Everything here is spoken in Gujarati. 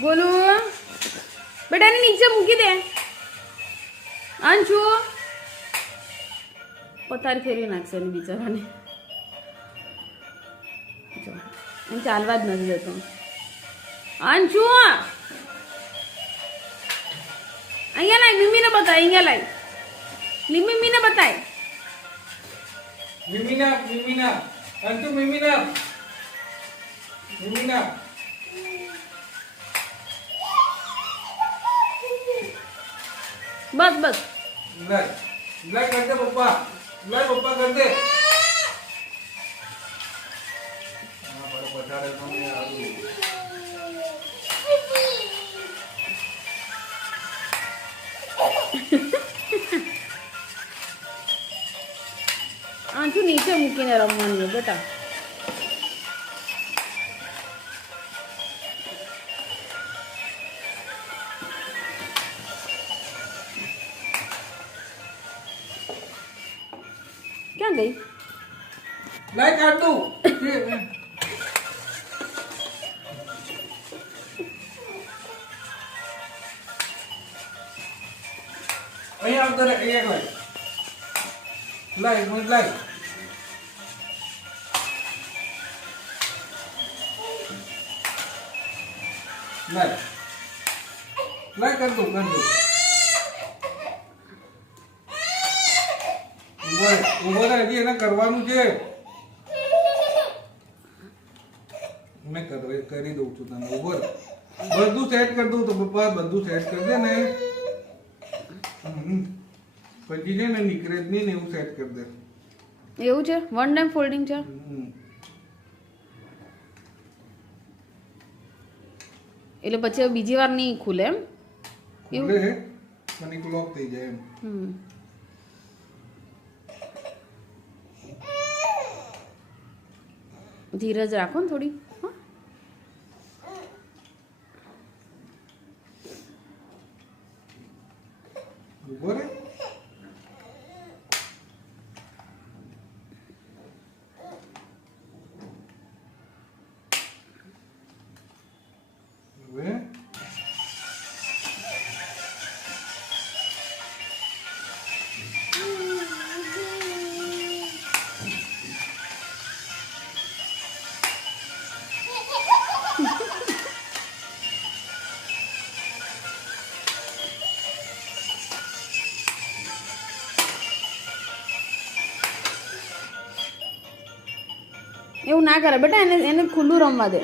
ગોલુ બેટા એને નીચે મૂકી દે. અંશુ પથારી ફેરવી નાખશે એની બિચારાને. જો એમ ચાલવા જ નથી જતો. અંશુ અહીંયા લાય, મિમીને બતાય. અહીંયા લાય, મિમીને બતાય. મિમીના અંશુ મિમીના બસ બસ લાય કર દે પપ્પા. લાય પપ્પા કર દે. હા પર પટાડે તો મે આવું. અંશુ નીચે મૂકીને રમવાની બેટા. ક્યાં ગઈ? લાય કાઢ દઉં. અહીંયા આવતો રે. અહીંયા લાય મને લાય. લાય કર દઉં. ઉભો રહે. હજી એને કરવાનું છે. મેં કરી દઉં છું તને. ઉભો રહે. બધું સેટ કરી દઉં તો પપ્પા બધું સેટ કરી દે ને. પછી છે ને નીકળે જ નહીં ને એવું સેટ કરી દે. એવું છે? વન ટાઈમ ફોલ્ડિંગ છે? એટલે પછી બીજી વાર નહીં ખુલે એમ? ખુલે પણ એક લોક થઈ જાય એમ. ધીરજ રાખો ને થોડી. ઉભો રે. હવે એવું ના કરે બેટા. એને ખુલ્લું રમવા દે.